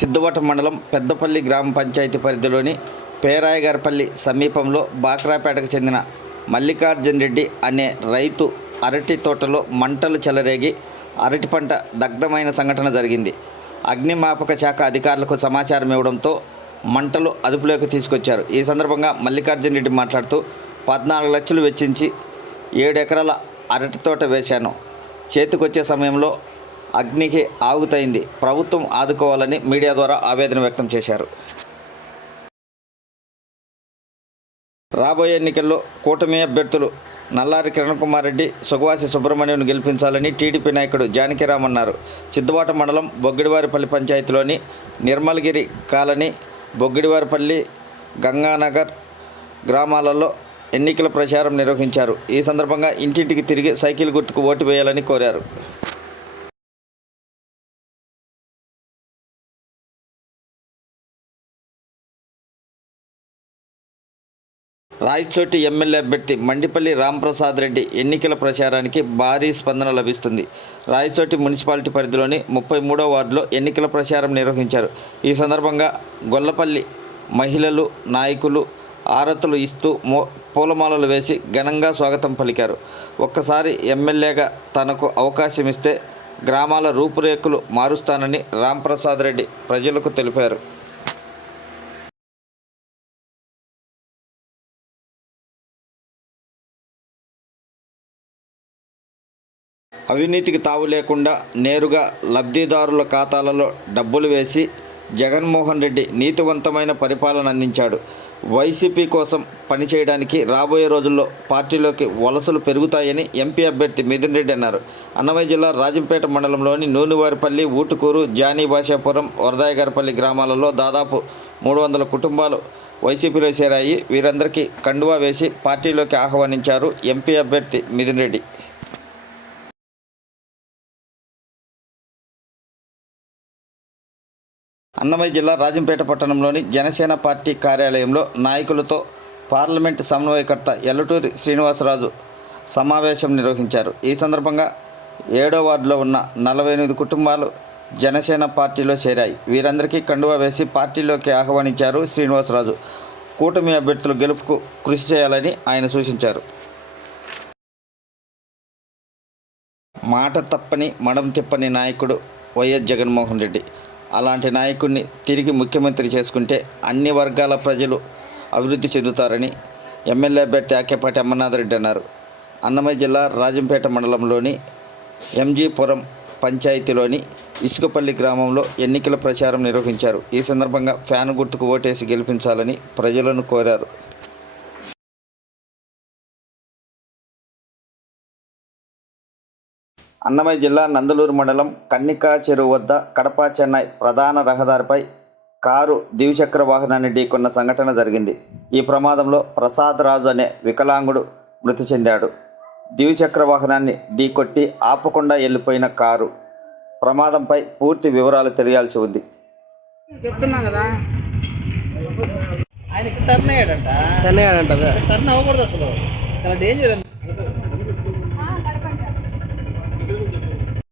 సిద్ధవటం మండలం పెద్దపల్లి గ్రామ పంచాయతీ పరిధిలోని పేరాయగారిపల్లి సమీపంలో బాక్రాపేటకు చెందిన మల్లికార్జున్ రెడ్డి అనే రైతు అరటి తోటలో మంటలు చెలరేగి అరటి పంట దగ్ధమైన సంఘటన జరిగింది. అగ్నిమాపక శాఖ అధికారులకు సమాచారం ఇవ్వడంతో మంటలు అదుపులోకి తీసుకొచ్చారు. ఈ సందర్భంగా మల్లికార్జున్ రెడ్డి మాట్లాడుతూ 14 లక్షలు వెచ్చించి 7 ఎకరాల అరటి తోట వేశాను. చేతికొచ్చే సమయంలో అగ్నికి ఆగుతైంది. ప్రభుత్వం ఆదుకోవాలని మీడియా ద్వారా ఆవేదన వ్యక్తం చేశారు. రాబోయే ఎన్నికల్లో కూటమి అభ్యర్థులు నల్లారి కిరణ్ కుమార్ రెడ్డి, సుగవాసి సుబ్రహ్మణ్యంను గెలిపించాలని టీడీపీ నాయకుడు జానకిరామ్ అన్నారు. సిద్ధవటం మండలం బొగ్గిడివారిపల్లి పంచాయతీలోని నిర్మల్గిరి కాలనీ, బొగ్గిడివారిపల్లి, గంగానగర్ గ్రామాలలో ఎన్నికల ప్రచారం నిర్వహించారు. ఈ సందర్భంగా ఇంటింటికి తిరిగి సైకిల్ గుర్తుకు ఓటు వేయాలని కోరారు. రాయచోటి ఎమ్మెల్యే అభ్యర్థి మండిపల్లి రాంప్రసాద్ రెడ్డి ఎన్నికల ప్రచారానికి భారీ స్పందన లభిస్తుంది. రాయచోటి మున్సిపాలిటీ పరిధిలోని 33వ వార్డులో ఎన్నికల ప్రచారం నిర్వహించారు. ఈ సందర్భంగా గొల్లపల్లి మహిళలు, నాయకులు ఆరతులు ఇస్తూ పూలమాలలు వేసి ఘనంగా స్వాగతం పలికారు. ఒక్కసారి ఎమ్మెల్యేగా తనకు అవకాశం ఇస్తే గ్రామాల రూపురేఖలు మారుస్తానని రాంప్రసాద్ రెడ్డి ప్రజలకు తెలిపారు. అవినీతికి తావు లేకుండా నేరుగా లబ్ధిదారుల ఖాతాలలో డబ్బులు వేసి జగన్మోహన్ రెడ్డి నీతివంతమైన పరిపాలన అందించాడు. వైసీపీ కోసం పనిచేయడానికి రాబోయే రోజుల్లో పార్టీలోకి వలసలు పెరుగుతాయని ఎంపీ అభ్యర్థి మిథున్ రెడ్డి అన్నారు. అన్నమయ్య జిల్లా రాజంపేట మండలంలోని నూనెవారిపల్లి, ఊటుకూరు, జానీ భాషాపురం, వరదాయగారిపల్లి గ్రామాలలో దాదాపు 300 కుటుంబాలు వైసీపీలో చేరాయి. వీరందరికీ కండువా వేసి పార్టీలోకి ఆహ్వానించారు ఎంపీ అభ్యర్థి మిథున్ రెడ్డి. అన్నమయ్య జిల్లా రాజంపేట పట్టణంలోని జనసేన పార్టీ కార్యాలయంలో నాయకులతో పార్లమెంటు సమన్వయకర్త ఎల్లటూరి శ్రీనివాసరాజు సమావేశం నిర్వహించారు. ఈ సందర్భంగా 7వ వార్డులో ఉన్న 48 కుటుంబాలు జనసేన పార్టీలో చేరాయి. వీరందరికీ కండువా వేసి పార్టీలోకి ఆహ్వానించారు శ్రీనివాసరాజు. కూటమి అభ్యర్థుల గెలుపుకు కృషి చేయాలని ఆయన సూచించారు. మాట తప్పని, మడం తిప్పని నాయకుడు వైఎస్ జగన్మోహన్ రెడ్డి. అలాంటి నాయకుడిని తిరిగి ముఖ్యమంత్రి చేసుకుంటే అన్ని వర్గాల ప్రజలు అభివృద్ధి చెందుతారని ఎమ్మెల్యే అభ్యర్థి ఆకేపాటి అమర్నాథ్ రెడ్డి అన్నారు. అన్నమయ్య జిల్లా రాజంపేట మండలంలోని ఎంజీపురం పంచాయతీలోని ఇసుకపల్లి గ్రామంలో ఎన్నికల ప్రచారం నిర్వహించారు. ఈ సందర్భంగా ఫ్యాన్ గుర్తుకు ఓటేసి గెలిపించాలని ప్రజలను కోరారు. అన్నమయ్య జిల్లా నందలూరు మండలం కన్నికా చెరువు వద్ద కడప చెన్నై ప్రధాన రహదారిపై కారు ద్విచక్ర వాహనాన్ని ఢీకొన్న సంఘటన జరిగింది. ఈ ప్రమాదంలో ప్రసాద్ రాజు అనే వికలాంగుడు మృతి చెందాడు. ద్విచక్ర వాహనాన్ని ఢీకొట్టి ఆపకుండా వెళ్ళిపోయిన కారు ప్రమాదంపై పూర్తి వివరాలు తెలియాల్సి ఉంది. చెప్తున్నా కదా, ఆయనకి టర్న్ అయ్యాడంట, టర్న్ అవ్వకూడదు, అసలు చాలా డేంజర్.